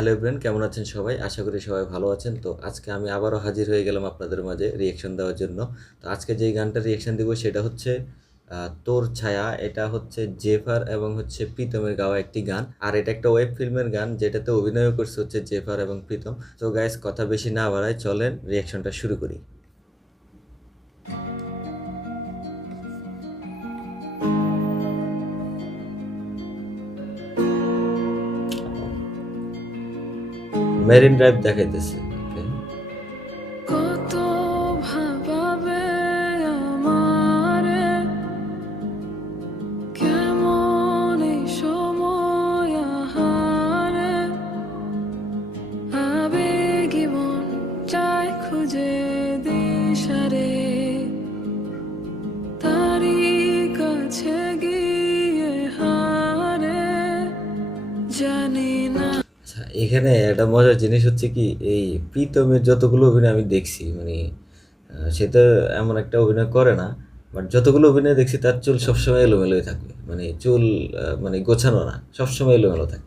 Hello everyone, কেমন আছেন সবাই? আশা করি সবাই ভালো আছেন। তো আজকে আমি আবারও হাজির হয়ে গেলাম আপনাদের মাঝে রিঅ্যাকশন দেওয়ার জন্য। তো আজকে যেই গানটার রিঅ্যাকশন দিব সেটা হচ্ছে 'তোর ছায়া'। এটা হচ্ছে জেফার এবং হচ্ছে প্রীতমের গাওয়া একটি গান। আর এটা একটা ওয়েব ফিল্মের গান যেটাতে অভিনয়ও করছে হচ্ছে জেফার এবং প্রীতম। তো গাইস, কথা বেশি না বাড়াই, চলেন রিঅ্যাকশনটা শুরু করি। মেরিন ড্রাইভ দেখাইতেছে। ওকে। কত ভাবাবে আমারে, কেমন এই সময় আহারে, আবেগী মন চায় খুঁজে দিশারে, তারি কাছে গিয়ে হারে, জানি না। আচ্ছা, এখানে একটা মজার জিনিস হচ্ছে কি, এই প্রীতমের যতগুলো অভিনয় আমি দেখছি, মানে সে তো এমন একটা অভিনয় করে না, বাট যতগুলো অভিনয় দেখছি তার চুল সবসময় এলোমেলোই থাকবে, মানে চুল মানে গোছানো না, সবসময় এলোমেলো থাকে।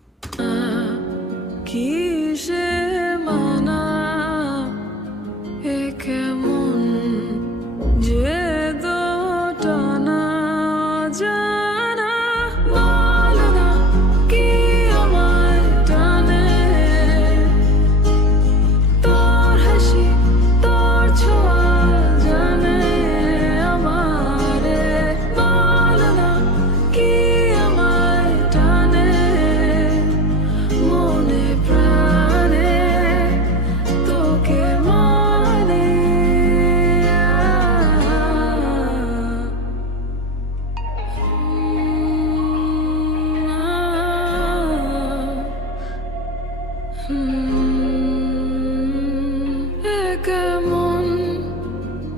কিসে মানা এ কেমন যে টানা জানা, বল না কি আমায় টানে, তোর হাসি তোর ছোঁয়া জানে আমারে, বল না কি আমায় টানে, মনে প্রাণে তোকে মানে। এ কেমন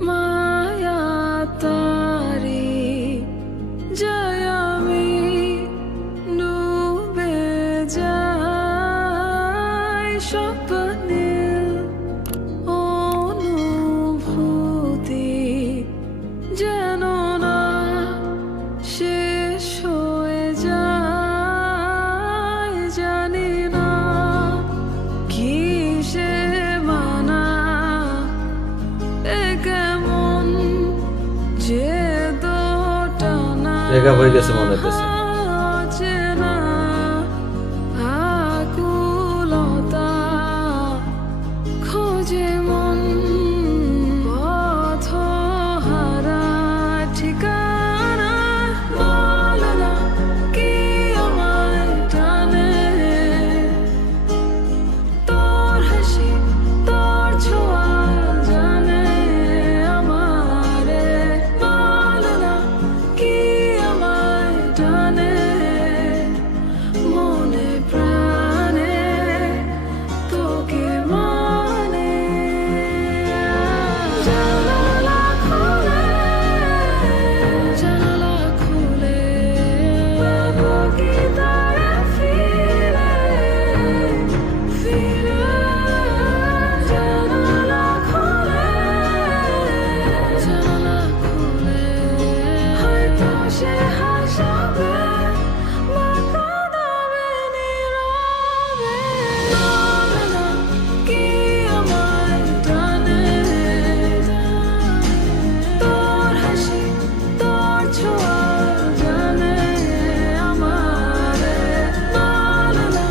মায়া তারি, যাই আমি ডুবে যাই স্বপ্নের অনুভূতি, যেন না শেষ হয়ে যায়, জানি না কিসে মানা এ কেমন যে টানা ব্রেকআপ হয়ে গেছে মনে হইতেছে। চেনা আকুলতা খোঁজে মন, পথহারা ঠিকানা, বল না কি আমায় টানে, তোর হাসি তোর ছোঁয়া জানে আমারে, বল না কি আমায় টানে, মনে প্রাণে তোকে মানে। জানালা খুলে, জানালা খুলে পাবো কি তারা ফিরে ফিরে, জানালা খুলে, জানালা খুলে হয়তো সে হাসবে বা কাঁদাবে নীরবে, বল না কি আমায় টানে, তোর হাসি তোর ছোঁয়া জানে আমারে, বল না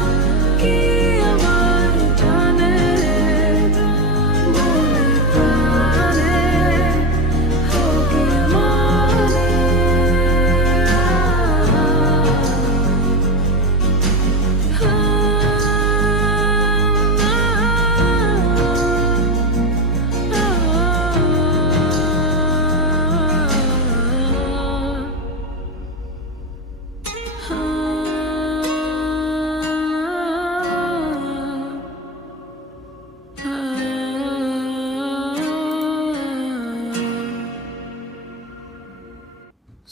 কি আমায় টানে, মনে প্রাণে তোকে মানে।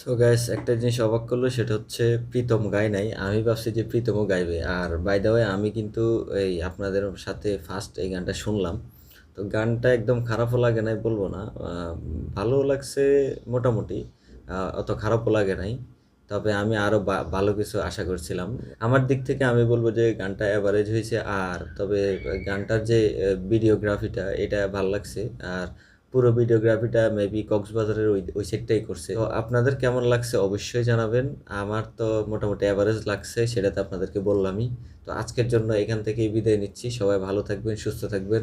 সো গাইস, একটা জিনিস অবাক করলো, সেটা হচ্ছে প্রীতম গায় নাই। আমি ভাবছি যে প্রীতমও গাইবে। আর বাই দ্য ওয়ে, আমি কিন্তু এই আপনাদের সাথে ফার্স্ট এই গানটা শুনলাম। তো গানটা একদম খারাপও লাগে নাই ভালো লাগছে মোটামুটি, অত খারাপও লাগে নাই। তো তবে আমি আরও ভালো কিছু আশা করছিলাম। আমার দিক থেকে আমি বলবো যে গানটা অ্যাভারেজ হয়েছে, আর তবে গানটার যে ভিডিওগ্রাফিটা এটা ভালো লাগছে, আর পুরো ভিডিওগ্রাফিটা মেবি কক্সবাজারের ওই সেটটাই করছে। তো আপনাদের কেমন লাগছে অবশ্যই জানাবেন। আমার তো মোটামুটি অ্যাভারেজ লাগছে, সেটা তো আপনাদেরকে বললামই। তো আজকের জন্য এখান থেকেই বিদায় নিচ্ছি। সবাই ভালো থাকবেন, সুস্থ থাকবেন।